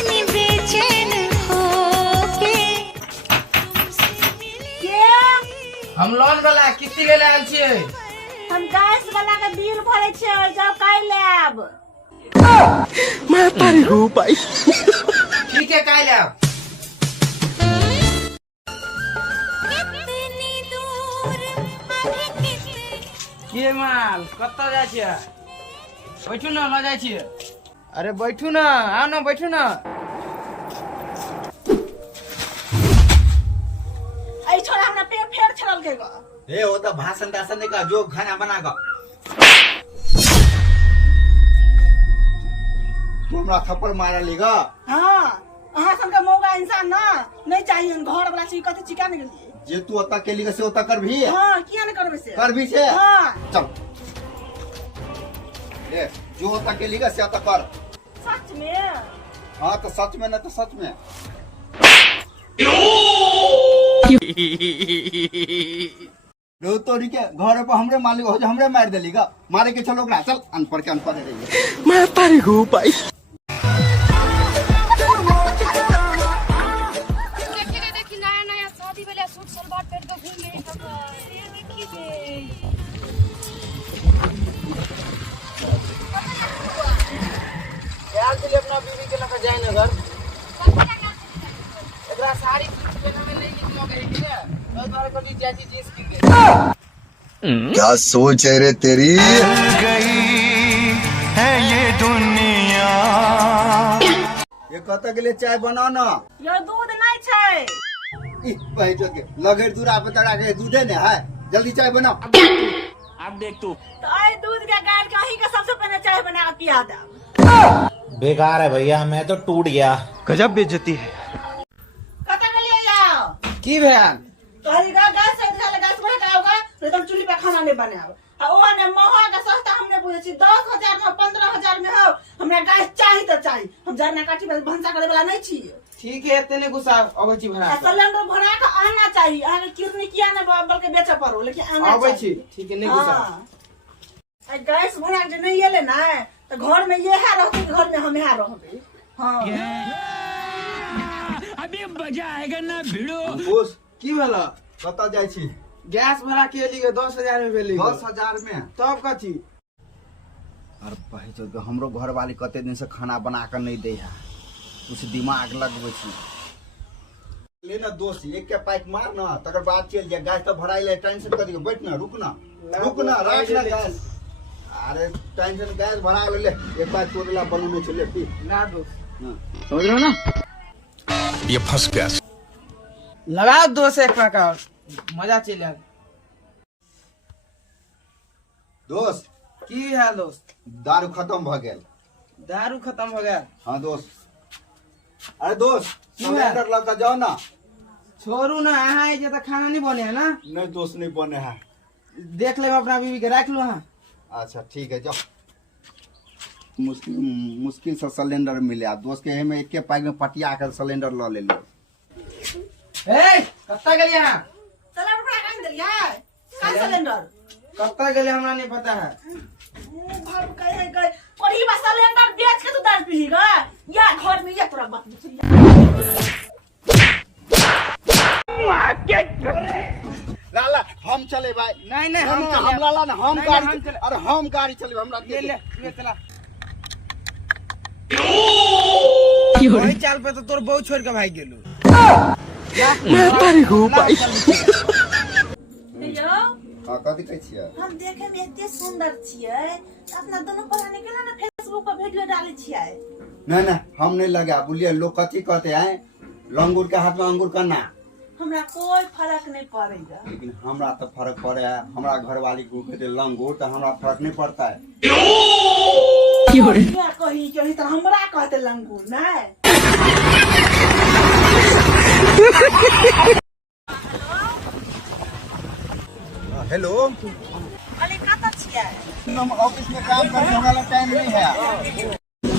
इतनी बेचैन होके हम लोन वाला कितनी ले आयल छियै? हम गैस वाला के बिल भरे छियै, जब काई लेब। मैं तारी हो भाई। ठीक है काई लेब। के माल कत्ता जाय छियै? बैठू ना ल जाय छियै। अरे बैठू ना, आओ ना बैठू ना। आई छोरा हमरा पेट फेर छड़ल के गो। ए वो तो भाषण दासन नहीं का, जो खाना बना का तुमरा थप्पड़ मारा लेगा। हां अहां सन के मौगा इंसान ना नहीं चाहिए। घर वाला चीज कथि चिका नहीं गेलिए। जे तू ओता के लिए से ओता कर भी। हां किया नहीं करबे से? कर भी से। हां चल ए जो ओता के लिए से ओता कर। सच में? हां तो सच में ना तो सच में। रो तोरी के घर पे हमरे मालिक हो, हमरे मार देलीगा। मारे के चलो ओकरा, चल अनपढ़ के अनपढ़ रही। मैं तारी हो भाई। यार के लिए अपना बीवी के लगा जाए ना घर। एकरा साड़ी लेना में नहीं कितना गई है। तो बार कर दी चाची जींस की दे। क्या सोच है रे तेरी? गई है ये दुनिया। ये कहता के लिए चाय बना ना। यो दूध नहीं छै। ई भाई जो के लगे दूरा पे तड़ा के दूधे ने है। जल्दी चाय बनाओ। अब देख तू। तो आई दूध के गाड़ के ही का सबसे पहले चाय बना के पिया दे। बेकार है भैया, मैं तो टूट गया। गजब बेइज्जती है। कता के लिए जाओ? की भैया? तोहरी का गैस से धरे गैस में खाओगा, नहीं तो चूल्ही पे खाना नहीं बनाओ। आ ओ ने मोहा का सस्ता हमने बुझे छी 10,000 में 15,000 में हो। हमरा गैस चाहिए तो चाहिए। हम जरना काठी में भंसा करे वाला नहीं छी। ठीक है इतने गुस्सा अबै छी भरा। सिलेंडर भरा के आना चाहिए। आगे कितनी किया ना बल्कि बेचे पड़ो, लेकिन आना अबै चाहिए। छी ठीक है नहीं गुस्सा। हां गैस भरा के नहीं एले ना तो घर में ये है रहते, घर में हम है रहबे। हां अभी मजा आएगा ना भिड़ो। खुश की भेला? कता जाय छी? गैस भरा के लिए 10,000 में भेली। 10,000 में तब कथी? अरे भाई जो हमरो घर वाली कते दिन से खाना बना कर नहीं दे है। कुछ दिमाग लगबै छी। ले ना दोस्त एक के पाइप मार ना, तकर बाद चल जा। गैस तो भराई ले, टेंशन कर दियो। बैठ ना, रुक ना राख ना गैस। अरे टेंशन गैस भरा ले, एक बार तोरला बनने चले पी ना दोस्त। ना समझ रहे हो ना? ये फंस गया। लगाओ दोस्त एक का मजा चले। दोस्त की है दोस्त? दारू खत्म भ गेल। दारू खत्म हो गया? हां दोस्त। अरे दोस्त की सिलेंडर लगा जाओ ना। छोड़ू ना, यहाँ जे तो खाना नहीं बने है ना। नहीं दोस्त नहीं बने है। देख ले अपना बीवी के रख लो। हाँ अच्छा ठीक है जाओ। मुश्किल से सिलेंडर मिले दोस्त के में एक पाइप में पटिया कर सिलेंडर ल ले लो। ए कत्ता गेली यहाँ? सिलेंडर भरा के दे यार। का सिलेंडर? कत्ता गेली हमरा नहीं पता है। घर कहे गए पड़ी बस सिलेंडर बेच के तू दारू पीगा या घर में ये तोरा बात लाला हम चले भाई। नहीं हम लाला ना हम गाड़ी। अरे हम गाड़ी चले हमरा ले दे ले ले चला। वही चाल पे तो तोर बहुत छोड़ के भाग गेलू। मैं तारी हो भाई। हेलो हां कथि कहै छियै? हम देखे में एते सुंदर छियै, अपना दोनों पढ़ा निकला ना फेसबुक पर वीडियो डाले छियै। नहीं हम नहीं लगा बोलिए। लोग कथि कहते हैं लंगूर के हाथ में अंगूर करना। हमरा कोई फर्क नहीं पड़ेगा। लेकिन हमरा तो फर्क पड़े है। हमरा घर वाली को कहते लंगूर तो हमरा फर्क नहीं पड़ता है। क्या कही तो हमरा कहते लंगूर ना। हेलो अरे कत छियै? हम ऑफिस में काम करने वाला टाइम नहीं है।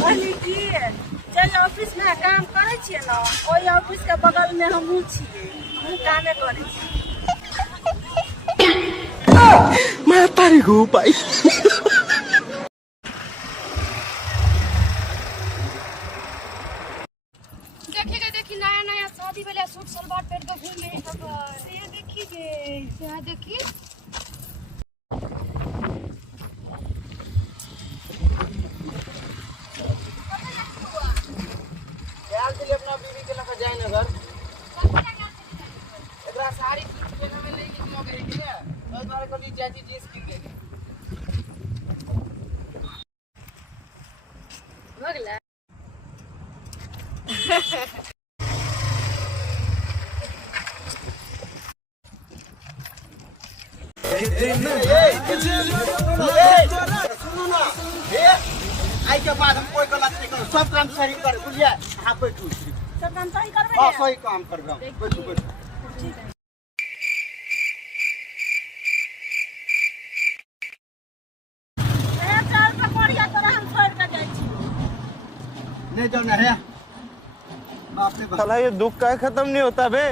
अरे की चल ऑफिस में काम करे छियै ना, ओई ऑफिस के बगल में हमहू छियै। हम कामे करे छी। मैं तारी हो भाई। शादी वाला सूट सलवार पहन के घूम रहे हैं। ये देखिए, यहाँ देखिए। यार के लिए अपना बीवी के लगा जाए नगर एकरा साड़ी पहना में नहीं निकलो गई के लिए तो तुम्हारे को ली चाची जींस किन दे भगला सुनो ना आई के बाद हम कोई गलत नहीं करो सब काम सही कर बुझिए हाँ बैठू सब काम सही करबे हाँ सही काम कर गम बैठू बैठू चाल पकड़िया तोरा हम छोड़ के जाइ छी ले जाओ ना है बाप रे बाप साला ये दुख का खत्म नहीं होता बे